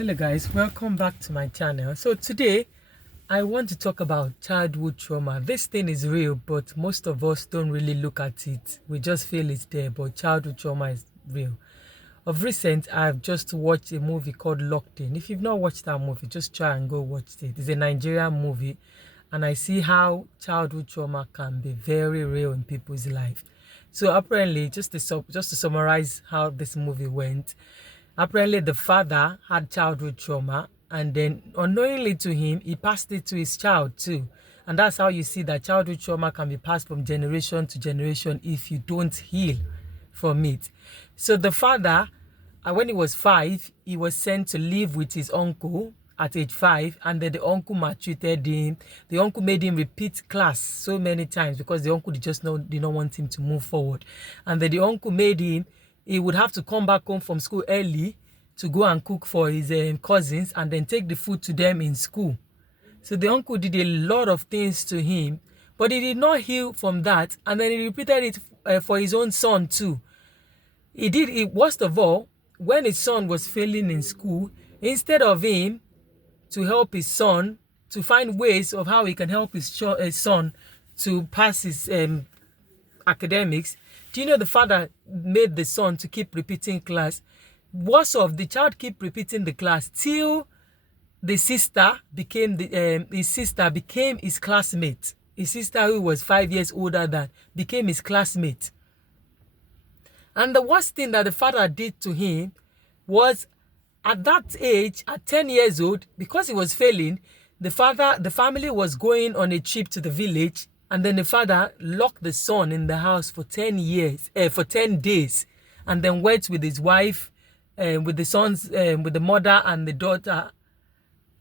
Hello guys, welcome back to my channel. So today I want to talk about childhood trauma. This thing is real, but most of us don't really look at it. We just feel it's there, but childhood trauma is real. Of recent, I've just watched a movie called Locked In. If you've not watched that movie, just try and go watch it. It's a Nigerian movie, and I see how childhood trauma can be very real in people's life. So apparently, just to summarize how this movie went, apparently the father had childhood trauma, and then unknowingly to him, he passed it to his child too. And that's how you see that childhood trauma can be passed from generation to generation if you don't heal from it. So the father, when he was 5, he was sent to live with his uncle at age 5, and then the uncle maltreated him. The uncle made him repeat class so many times because the uncle did not want him to move forward. And then the uncle made him, he would have to come back home from school early to go and cook for his cousins and then take the food to them in school. So the uncle did a lot of things to him, but he did not heal from that. And then he repeated it for his own son too. He did it, worst of all, when his son was failing in school, instead of him to help his son, to find ways of how he can help his son to pass his academics, do you know the father made the son to keep repeating class? Worse off, the child keep repeating the class till the sister became his classmate. His sister, who was 5 years older than, became his classmate. And the worst thing that the father did to him was, at that age, at 10 years old, because he was failing, the family was going on a trip to the village, and then the father locked the son in the house for 10 days, and then went with his wife, with the sons, with the mother and the daughter,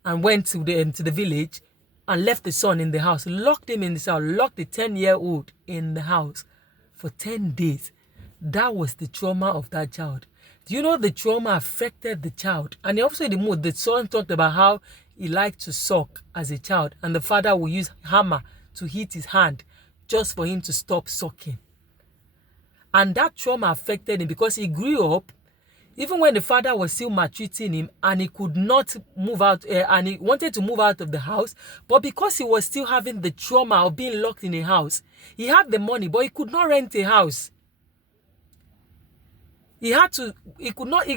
and went to the village and left the son in the house, locked him in the house, locked the 10-year-old in the house for 10 days. That was the trauma of that child. Do you know the trauma affected the child? And also in the mood, the son talked about how he liked to suck as a child, and the father would use hammer to hit his hand just for him to stop sucking. And that trauma affected him because he grew up, even when the father was still maltreating him and he could not move out, and he wanted to move out of the house, but because he was still having the trauma of being locked in a house, he had the money, but he could not rent a house. He could not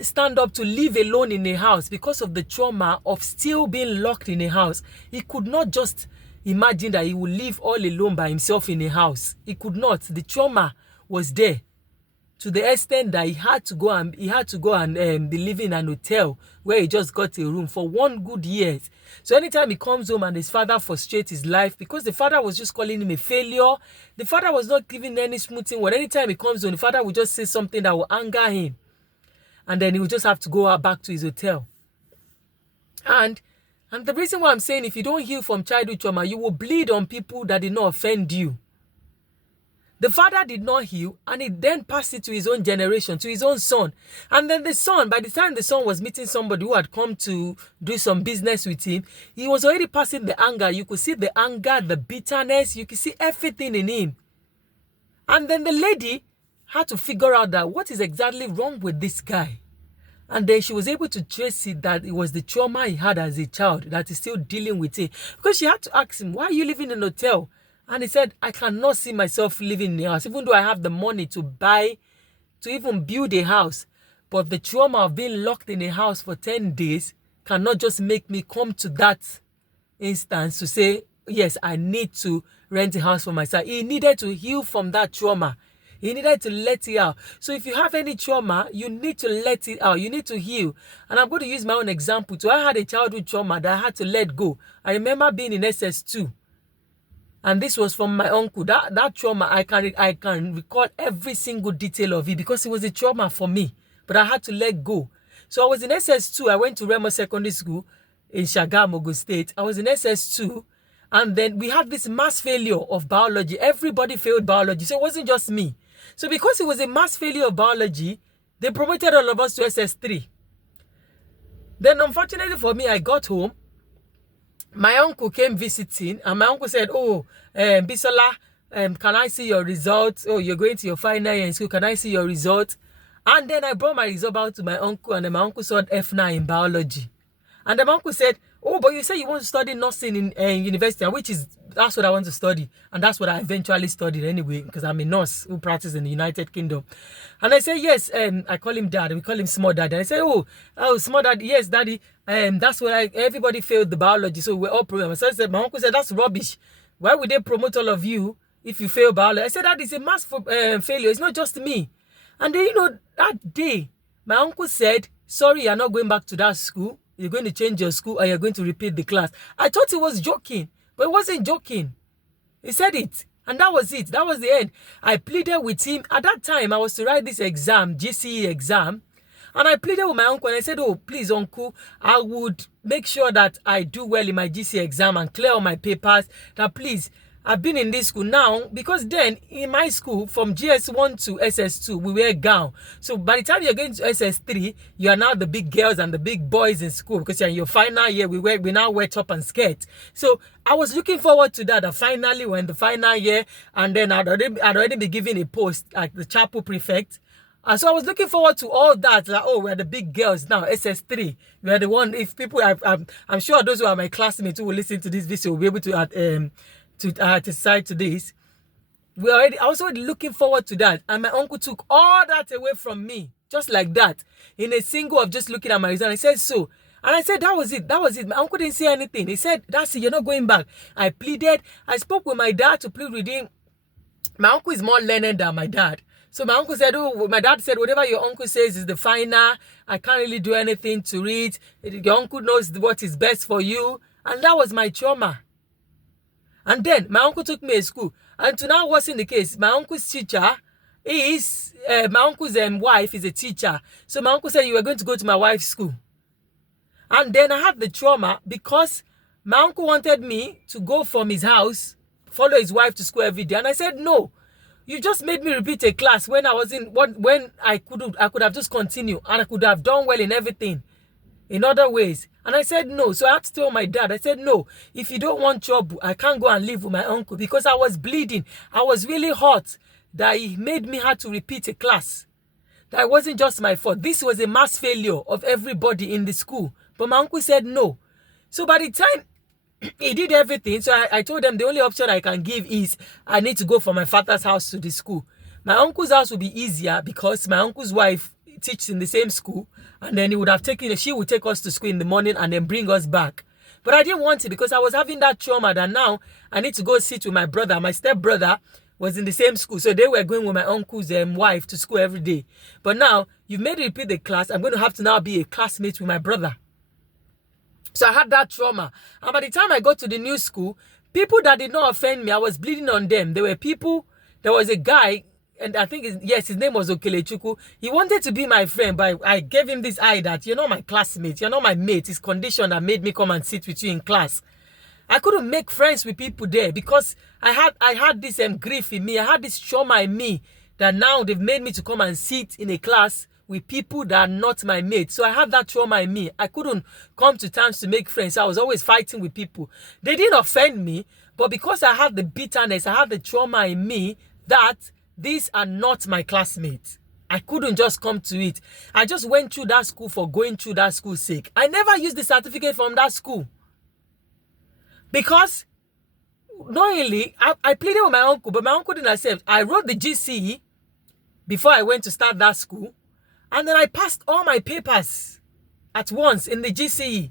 stand up to live alone in a house because of the trauma of still being locked in a house. He could not just imagine that he would live all alone by himself in a house. He could not. The trauma was there, to the extent that he had to go and be living in an hotel where he just got a room for 1 good year. So anytime he comes home and his father frustrates his life, because the father was just calling him a failure, the father was not giving any smoothing word. Anytime he comes home, the father would just say something that will anger him, and then he would just have to go back to his hotel. And the reason why I'm saying, if you don't heal from childhood trauma, you will bleed on people that did not offend you. The father did not heal, and he then passed it to his own generation, to his own son. And then the son, by the time the son was meeting somebody who had come to do some business with him, he was already passing the anger. You could see the anger, the bitterness, you could see everything in him. And then the lady had to figure out that what is exactly wrong with this guy. And then she was able to trace it, that it was the trauma he had as a child that is still dealing with it. Because she had to ask him, why are you living in a hotel? And he said, I cannot see myself living in a house, even though I have the money to even build a house. But the trauma of being locked in a house for 10 days cannot just make me come to that instance to say, yes, I need to rent a house for myself. He needed to heal from that trauma. He needed to let it out. So if you have any trauma, you need to let it out. You need to heal. And I'm going to use my own example too. I had a childhood trauma that I had to let go. I remember being in SS2. And this was from my uncle. That trauma, I can recall every single detail of it because it was a trauma for me. But I had to let go. So I was in SS2. I went to Remo Secondary School in Shagamu, Ogun State. I was in SS2. And then we had this mass failure of biology. Everybody failed biology. So it wasn't just me. So because it was a mass failure of biology, they promoted all of us to SS3. Then unfortunately for me, I got home. My uncle came visiting, and my uncle said, oh, Bisola, can I see your results? Oh, you're going to your final year in school. Can I see your results? And then I brought my result out to my uncle, and then my uncle saw F9 in biology. And then my uncle said, oh, but you say you want to study nursing in university, which is, that's what I want to study. And that's what I eventually studied anyway, because I'm a nurse who practices in the United Kingdom. And I said, yes, I call him dad. We call him small daddy. And I said, oh, small daddy, yes, daddy. That's what everybody failed the biology, so we're all problems. So I said, my uncle said, that's rubbish. Why would they promote all of you if you fail biology? I said, that is a mass failure. It's not just me. And then, that day, my uncle said, sorry, you're not going back to that school. You're going to change your school and you're going to repeat the class. I thought he was joking, but it wasn't joking. He said it. And that was it. That was the end. I pleaded with him. At that time, I was to write this exam, GCE exam. And I pleaded with my uncle and I said, oh, please, uncle, I would make sure that I do well in my GCE exam and clear all my papers. That please, I've been in this school now, because then in my school from GS1 to SS2 we wear gown. So by the time you're going to SS3, you are now the big girls and the big boys in school, because you're in your final year. We now wear top and skirt. So I was looking forward to that. Finally we're in the final year, and then I'd already be given a post like the chapel prefect. And so I was looking forward to all that. Like, oh, we're the big girls now, SS3. We're the one. If people, I'm sure those who are my classmates who will listen to this video will be able to decide to this. I was already looking forward to that, and my uncle took all that away from me, just like that, in a single of just looking at my result. He said so, and I said that was it. My uncle didn't say anything. He said, that's it, you're not going back. I pleaded. I spoke with my dad to plead with him. My uncle is more learned than my dad. So my uncle said, oh, my dad said, whatever your uncle says is the final. I can't really do anything to it. Your uncle knows what is best for you. And that was my trauma. And then my uncle took me to school. And to now what's in the case, my uncle's teacher is, my uncle's wife is a teacher. So my uncle said, you were going to go to my wife's school. And then I had the trauma because my uncle wanted me to go from his house, follow his wife to school every day. And I said, no, you just made me repeat a class when I was when I could have just continued, and I could have done well in everything in other ways. And I said no. So I had to tell my dad, I said, no, if you don't want trouble, I can't go and live with my uncle, because I was bleeding. I was really hot that he made me have to repeat a class. That wasn't just my fault. This was a mass failure of everybody in the school. But my uncle said no. So by the time he did everything, so I told them the only option I can give is I need to go from my father's house to the school. My uncle's house would be easier because my uncle's wife teaches in the same school, and then she would take us to school in the morning and then bring us back. But I didn't want it because I was having that trauma that now I need to go sit with my brother. My stepbrother was in the same school, so they were going with my uncle's wife to school every day. But now you've made me repeat the class. I'm going to have to now be a classmate with my brother. So I had that trauma. And by the time I got to the new school, people that did not offend me, I was bleeding on them. There was a guy, and I think, his name was Okelechuku. He wanted to be my friend, but I gave him this eye that, you're not my classmate, you're not my mate. It's condition that made me come and sit with you in class. I couldn't make friends with people there because I had this grief in me. I had this trauma in me that now they've made me to come and sit in a class with people that are not my mates. So I had that trauma in me. I couldn't come to terms to make friends. I was always fighting with people. They didn't offend me, but because I had the bitterness, I had the trauma in me that these are not my classmates. I couldn't just come to it. I just went through that school for going through that school's sake. I never used the certificate from that school. Because, knowingly, I pleaded with my uncle, but my uncle didn't accept. I wrote the GCE before I went to start that school. And then I passed all my papers at once in the GCE.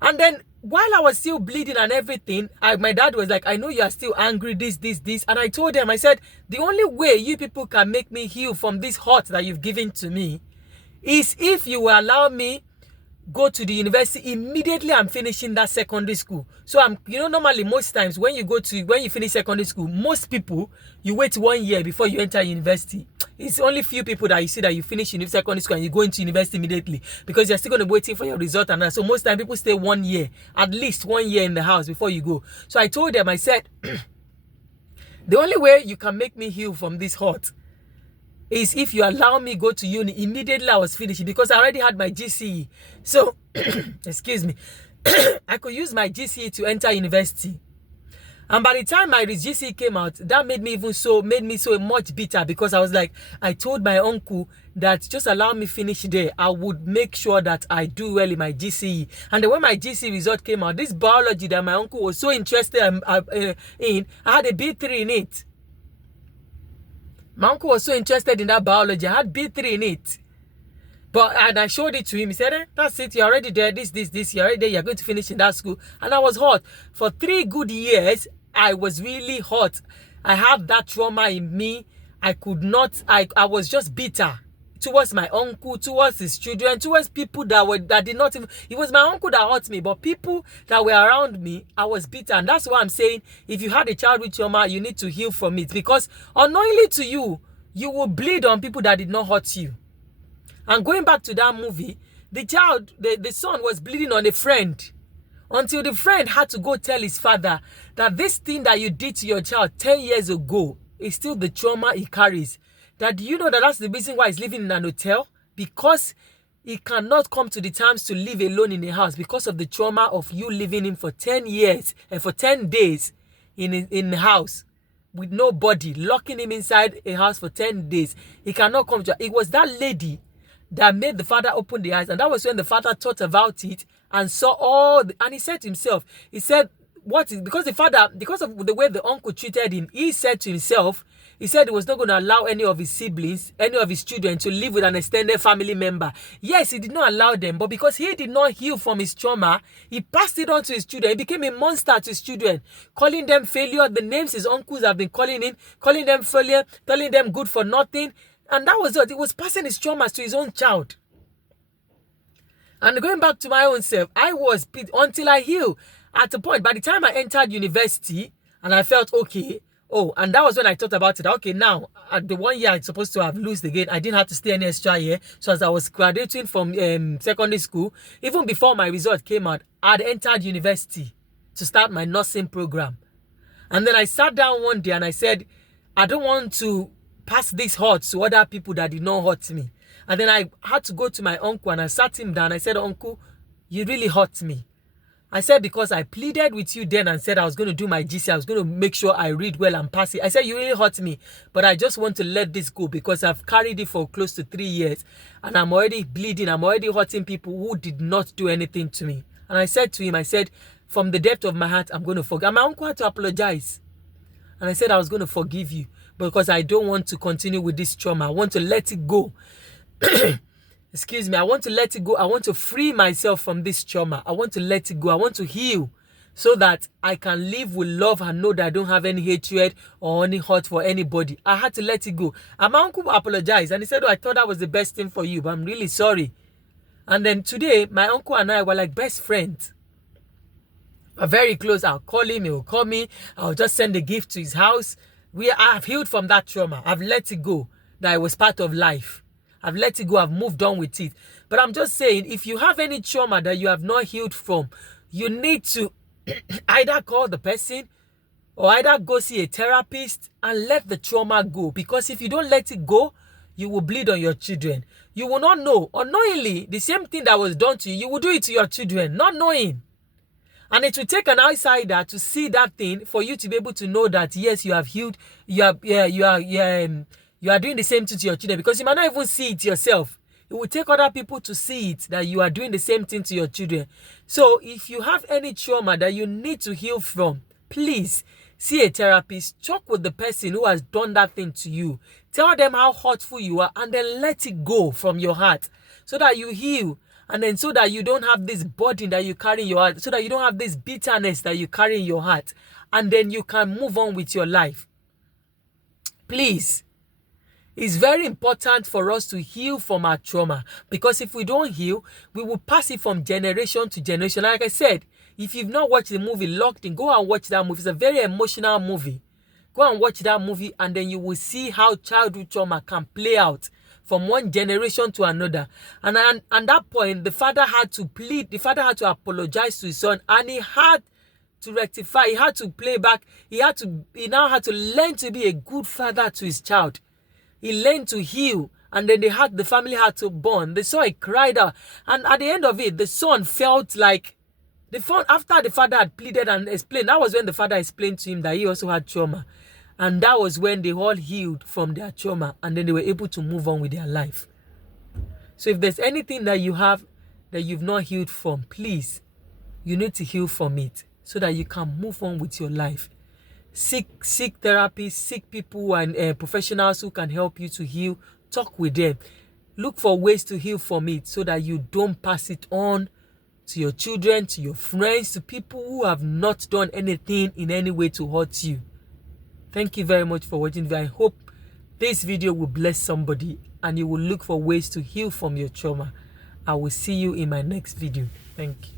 And then while I was still bleeding and everything, my dad was like, I know you are still angry, this. And I told him, I said, the only way you people can make me heal from this hurt that you've given to me is if you will allow me go to the university immediately I'm finishing that secondary school. So normally most times when you finish secondary school, most people, you wait 1 year before you enter university. It's only few people that you see that you finish in secondary school and you go into university immediately, because you're still going to be waiting for your result. And so most time people stay 1 year, at least 1 year in the house before you go. So I told them, I said, the only way you can make me heal from this hurt is if you allow me go to uni immediately I was finished, because I already had my GCE. So, excuse me, I could use my GCE to enter university. And by the time my GC came out, that made me so much bitter, because I was like, I told my uncle that just allow me finish there. I would make sure that I do well in my GCE. And then when my GCE result came out, this biology that my uncle was so interested in, I had a B3 in it. My uncle was so interested in that biology. I had B3 in it. And I showed it to him. He said, that's it. You're already there. This. You're already there. You're going to finish in that school. And I was hot. For 3 good years, I was really hot. I have that trauma in me. I could not, I was just bitter towards my uncle, towards his children, towards people that did not even, it was my uncle that hurt me, but people that were around me, I was bitter. And that's why I'm saying, if you had a child with trauma, you need to heal from it, because unknowingly to you, you will bleed on people that did not hurt you. And going back to that movie, the son was bleeding on a friend, until the friend had to go tell his father that this thing that you did to your child 10 years ago is still the trauma he carries. That, do you know that that's the reason why he's living in an hotel? Because he cannot come to the terms to live alone in a house because of the trauma of you living in for 10 years and for 10 days in the house with nobody, locking him inside a house for 10 days. He cannot come to it. It was that lady that made the father open the eyes, and that was when the father thought about it and saw and he said to himself, because of the way the uncle treated him, he said to himself, he said he was not going to allow any of his siblings, any of his children to live with an extended family member. Yes, he did not allow them, but because he did not heal from his trauma, he passed it on to his children. He became a monster to his children, calling them failure, the names his uncles have been calling him, calling them failure, telling them good for nothing. And that was it. It was passing his traumas to his own child. And going back to my own self, I was until I healed. At a point, by the time I entered university and I felt okay, and that was when I thought about it. Okay, now, the 1 year I'm supposed to have lost again, I didn't have to stay any extra year. So as I was graduating from secondary school, even before my result came out, I'd entered university to start my nursing program. And then I sat down one day and I said, I don't want to pass this hurt to other people that did not hurt me. And then I had to go to my uncle and I sat him down. I said, Uncle, you really hurt me. I said, because I pleaded with you then and said I was going to do my GC, I was going to make sure I read well and pass it. I said, you really hurt me, but I just want to let this go because I've carried it for close to 3 years and I'm already bleeding. I'm already hurting people who did not do anything to me. And I said to him, I said, from the depth of my heart, I'm going to forgive. And my uncle had to apologize. And I said, I was going to forgive you because I don't want to continue with this trauma. I want to let it go. Excuse me. I want to let it go. I want to free myself from this trauma. I want to let it go. I want to heal so that I can live with love and know that I don't have any hatred or any hurt for anybody. I had to let it go. And my uncle apologized and he said, I thought that was the best thing for you, but I'm really sorry. And then today, my uncle and I were like best friends. We're very close. I'll call him. He will call me. I'll just send a gift to his house. I've healed from that trauma. I've let it go. That it was part of life. I've let it go. I've moved on with it. But I'm just saying, if you have any trauma that you have not healed from, you need to either call the person or either go see a therapist and let the trauma go. Because if you don't let it go, you will bleed on your children. You will not know. Unknowingly, the same thing that was done to you, you will do it to your children, not knowing. And it will take an outsider to see that thing for you to be able to know that, yes, you have healed. You are doing the same thing to your children, because you might not even see it yourself. It will take other people to see it, that you are doing the same thing to your children. So if you have any trauma that you need to heal from, please see a therapist. Talk with the person who has done that thing to you. Tell them how hurtful you are and then let it go from your heart so that you heal. And then so that you don't have this burden that you carry in your heart, so that you don't have this bitterness that you carry in your heart. And then you can move on with your life. Please. It's very important for us to heal from our trauma, because if we don't heal, we will pass it from generation to generation. Like I said, if you've not watched the movie Locked In, go and watch that movie. It's a very emotional movie. Go and watch that movie and then you will see how childhood trauma can play out from one generation to another. And at that point, the father had to plead, the father had to apologize to his son, and he had to rectify, he had to play back, he now had to learn to be a good father to his child. He learned to heal, and then the family had to bond. The son cried out, and at the end of it, the son felt like After the father had pleaded and explained, that was when the father explained to him that he also had trauma. And that was when they all healed from their trauma, and then they were able to move on with their life. So if there's anything that you have that you've not healed from, please, you need to heal from it so that you can move on with your life. Seek therapists, seek people and professionals who can help you to heal. Talk with them. Look for ways to heal from it so that you don't pass it on to your children, to your friends, to people who have not done anything in any way to hurt you. Thank you very much for watching. I hope this video will bless somebody and you will look for ways to heal from your trauma. I will see you in my next video. Thank you.